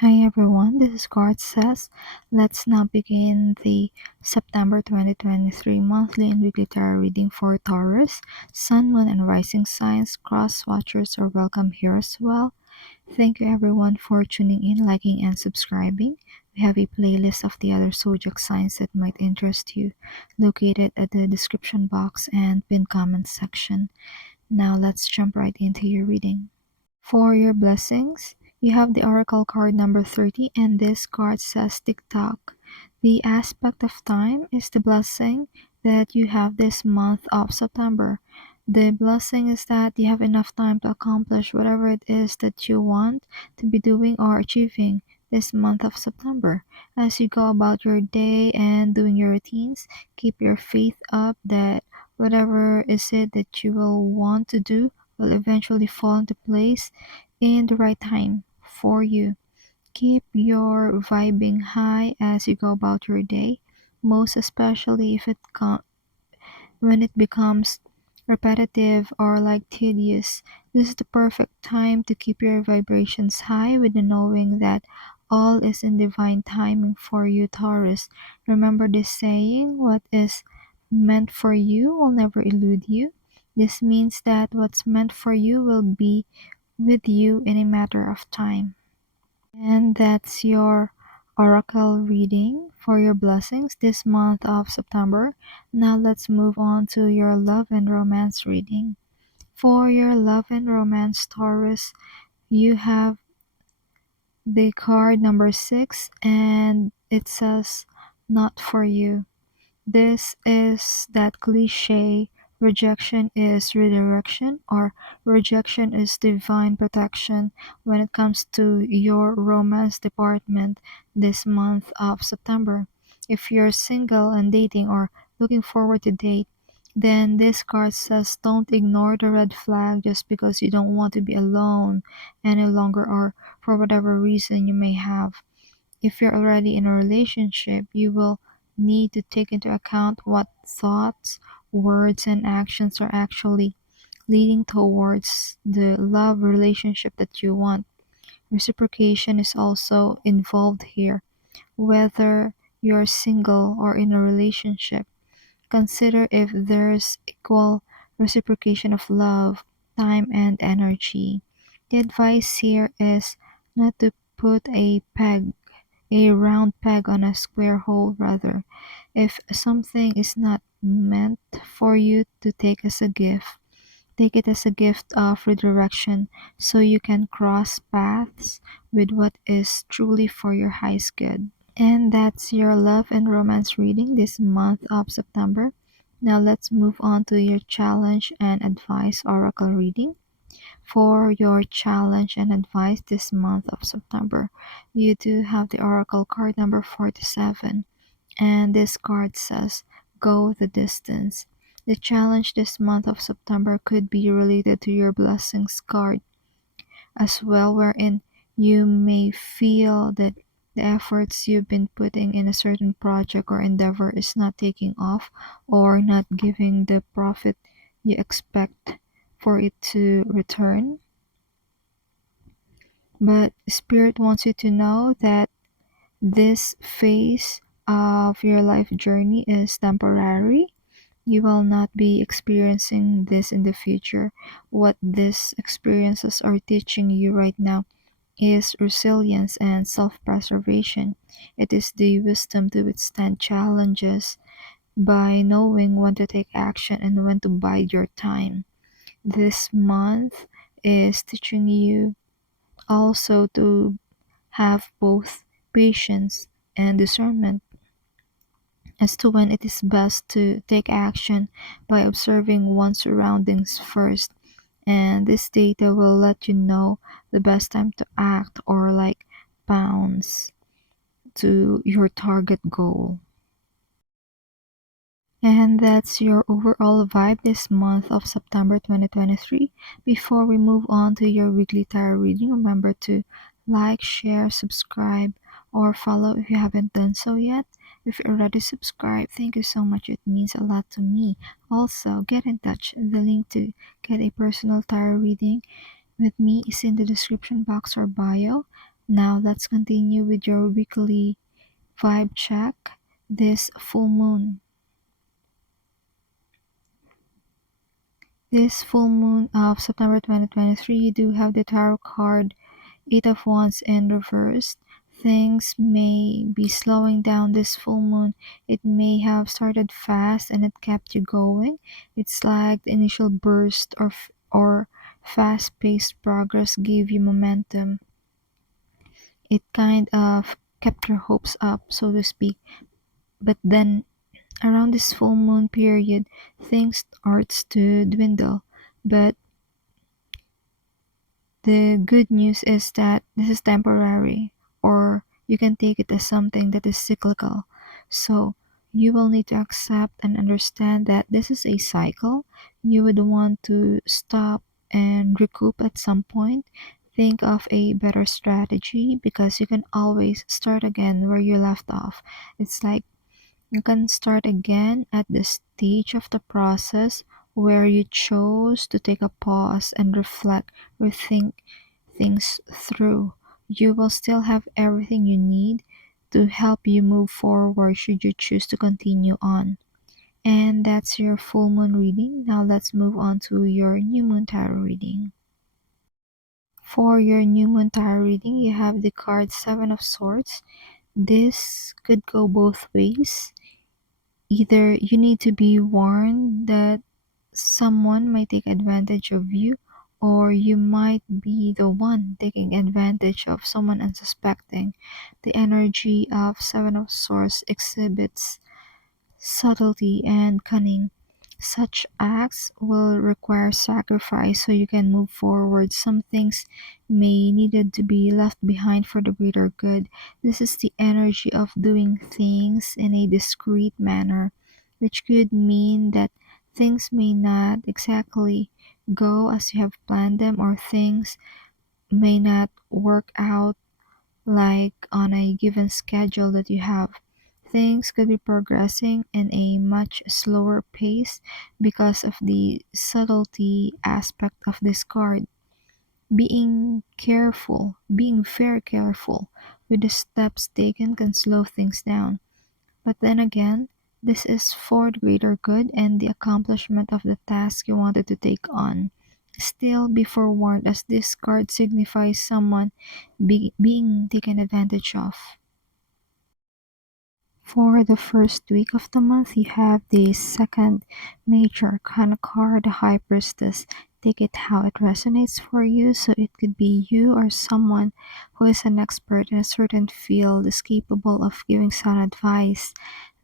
Hi everyone, this is Guard Says. Let's now begin the September 2023 monthly and weekly tarot reading for Taurus. Sun, Moon, and Rising signs. Cross watchers are welcome here as well. Thank you everyone for tuning in, liking, and subscribing. We have a playlist of the other zodiac signs that might interest you, located at the description box and pinned comment section. Now let's jump right into your reading. For your blessings, you have the Oracle card number 30, and this card says tick tock. The aspect of time is the blessing that you have this month of September. The blessing is that you have enough time to accomplish whatever it is that you want to be doing or achieving this month of September. As you go about your day and doing your routines, keep your faith up that whatever is it that you will want to do will eventually fall into place in the right time for you. Keep your vibing high as you go about your day, most especially when it becomes repetitive or like tedious. This is the perfect time to keep your vibrations high with the knowing that all is in divine timing for you, Taurus. Remember this saying, what is meant for you will never elude you. This means that what's meant for you will be with you in a matter of time. And that's your oracle reading for your blessings this month of September. Now let's move on to your love and romance reading. For your love and romance, Taurus, you have the card number 6, and it says, not for you. This is that cliche, rejection is redirection, or rejection is divine protection when it comes to your romance department this month of September. If you're single and dating or looking forward to date, then this card says don't ignore the red flag just because you don't want to be alone any longer or for whatever reason you may have. If you're already in a relationship, you will need to take into account what thoughts, words, and actions are actually leading towards the love relationship that you want. Reciprocation is also involved here. Whether you're single or in a relationship, consider if there's equal reciprocation of love, time, and energy. The advice here is not to put a round peg on a square hole rather. If something is not meant for you to take as a gift, take it as a gift of redirection so you can cross paths with what is truly for your highest good. And that's your love and romance reading this month of September. Now let's move on to your challenge and advice oracle reading. For your challenge and advice this month of September, you do have the Oracle card number 47, and this card says, go the distance. The challenge this month of September could be related to your blessings card as well, wherein you may feel that the efforts you've been putting in a certain project or endeavor is not taking off or not giving the profit you expect for it to return. But Spirit wants you to know that this phase of your life journey is temporary. You will not be experiencing this in the future. What these experiences are teaching you right now is resilience and self preservation. It is the wisdom to withstand challenges by knowing when to take action and when to bide your time. This month is teaching you also to have both patience and discernment as to when it is best to take action by observing one's surroundings first. And this data will let you know the best time to act or like bounce to your target goal. And that's your overall vibe this month of September 2023. Before we move on to your weekly tarot reading, remember to like, share, subscribe, or follow if you haven't done so yet. If you're already subscribed, thank you so much. It means a lot to me. Also, get in touch. The link to get a personal tarot reading with me is in the description box or bio. Now let's continue with your weekly vibe check. This full moon. This full moon of September 2023, you do have the tarot card Eight of Wands in reverse. Things may be slowing down this full moon. It may have started fast and it kept you going. It's like the initial burst or fast-paced progress gave you momentum. It kind of kept your hopes up, so to speak. But then around this full moon period, things starts to dwindle. But the good news is that this is temporary, or you can take it as something that is cyclical. So you will need to accept and understand that this is a cycle. You would want to stop and recoup at some point. Think of a better strategy because you can always start again where you left off. It's like you can start again at the stage of the process where you chose to take a pause and reflect, rethink things through. You will still have everything you need to help you move forward should you choose to continue on. And that's your full moon reading. Now let's move on to your new moon tarot reading. For your new moon tarot reading, you have the card Seven of Swords. This could go both ways. Either you need to be warned that someone might take advantage of you, or you might be the one taking advantage of someone unsuspecting. The energy of Seven of Swords exhibits subtlety and cunning. Such acts will require sacrifice so you can move forward. Some things may needed to be left behind for the greater good. This is the energy of doing things in a discreet manner, which could mean that things may not exactly go as you have planned them, or things may not work out like on a given schedule that you have. Things could be progressing in a much slower pace because of the subtlety aspect of this card. Being very careful with the steps taken can slow things down. But then again, this is for the greater good and the accomplishment of the task you wanted to take on. Still, be forewarned, as this card signifies someone being taken advantage of. For the first week of the month, you have the second major kind of card, the High Priestess. Take it how it resonates for you. So it could be you or someone who is an expert in a certain field is capable of giving sound advice.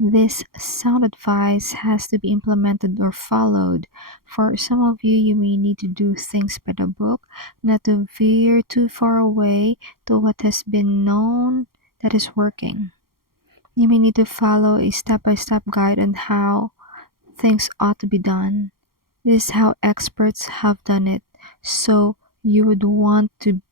This sound advice has to be implemented or followed. For some of you, you may need to do things by the book, not to veer too far away to what has been known that is working. You may need to follow a step-by-step guide on how things ought to be done. This is how experts have done it. So you would want to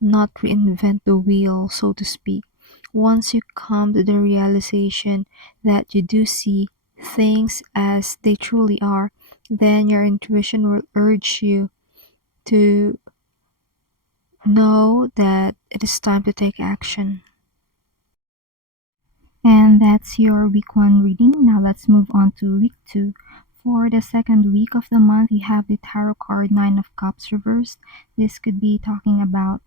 not reinvent the wheel, so to speak. Once you come to the realization that you do see things as they truly are, then your intuition will urge you to know that it is time to take action. And that's your week 1 reading. Now let's move on to week 2. For the second week of the month, you have the tarot card Nine of Cups reversed. This could be talking about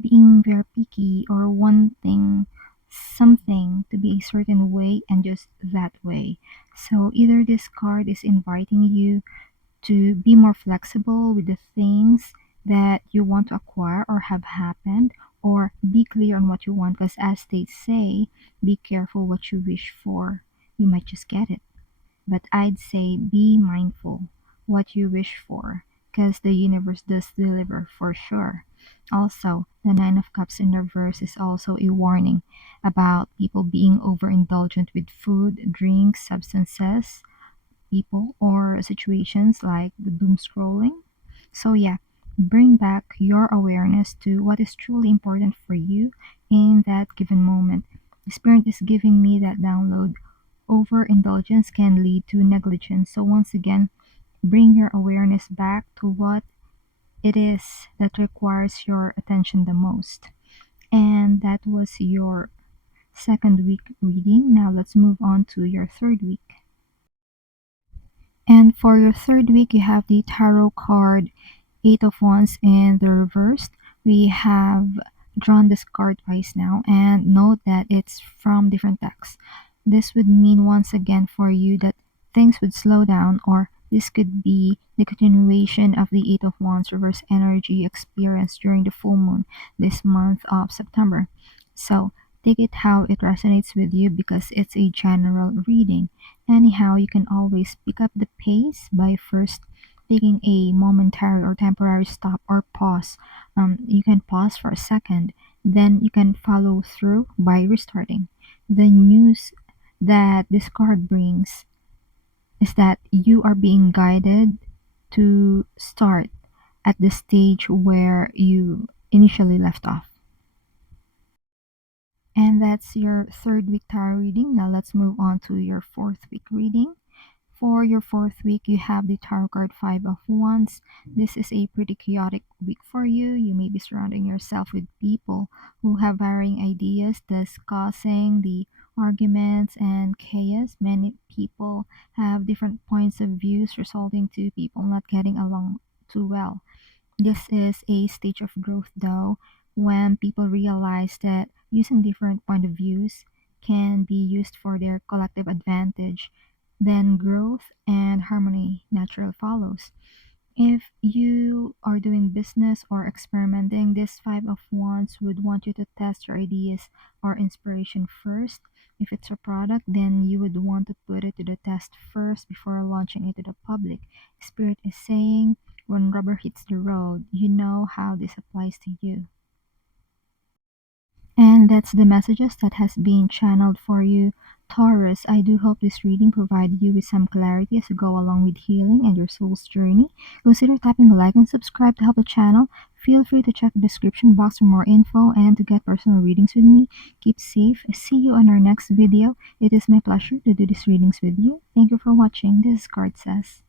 being very picky or wanting something to be a certain way and just that way. So either this card is inviting you to be more flexible with the things that you want to acquire or have happened, or be clear on what you want, because as they say, be careful what you wish for. You might just get it. But I'd say be mindful what you wish for, because the universe does deliver for sure. Also, the Nine of Cups in reverse is also a warning about people being overindulgent with food, drinks, substances, people, or situations like the doom scrolling. So, yeah, bring back your awareness to what is truly important for you in that given moment. The Spirit is giving me that download. Overindulgence can lead to negligence. So, once again, bring your awareness back to what it is that requires your attention the most. And that was your second week reading. Now let's move on to your third week. And for your third week, you have the tarot card Eight of Wands in the reverse. We have drawn this card twice now, and note that it's from different decks. This would mean once again for you that things would slow down, or this could be the continuation of the Eight of Wands reverse energy experienced during the full moon this month of September. So take it how it resonates with you because it's a general reading. Anyhow, you can always pick up the pace by first taking a momentary or temporary stop or pause. You can pause for a second, then you can follow through by restarting. The news that this card brings is that you are being guided to start at the stage where you initially left off. And that's your third week tarot reading. Now let's move on to your fourth week reading. For your fourth week, you have the Tarot card Five of Wands. This is a pretty chaotic week for you. You may be surrounding yourself with people who have varying ideas, thus causing the arguments and chaos. Many people have different points of views, resulting to people not getting along too well. This is a stage of growth, though, when people realize that using different point of views can be used for their collective advantage, then growth and harmony naturally follows. If you are doing business or experimenting, this Five of Wands would want you to test your ideas or inspiration first. If it's a product, then you would want to put it to the test first before launching it to the public. Spirit is saying, when rubber hits the road, you know how this applies to you. And that's the messages that has been channeled for you, Taurus. I do hope this reading provided you with some clarity as you go along with healing and your soul's journey. Consider tapping like and subscribe to help the channel. Feel free to check the description box for more info and to get personal readings with me. Keep safe. See you on our next video. It is my pleasure to do these readings with you. Thank you for watching. This is Card Says.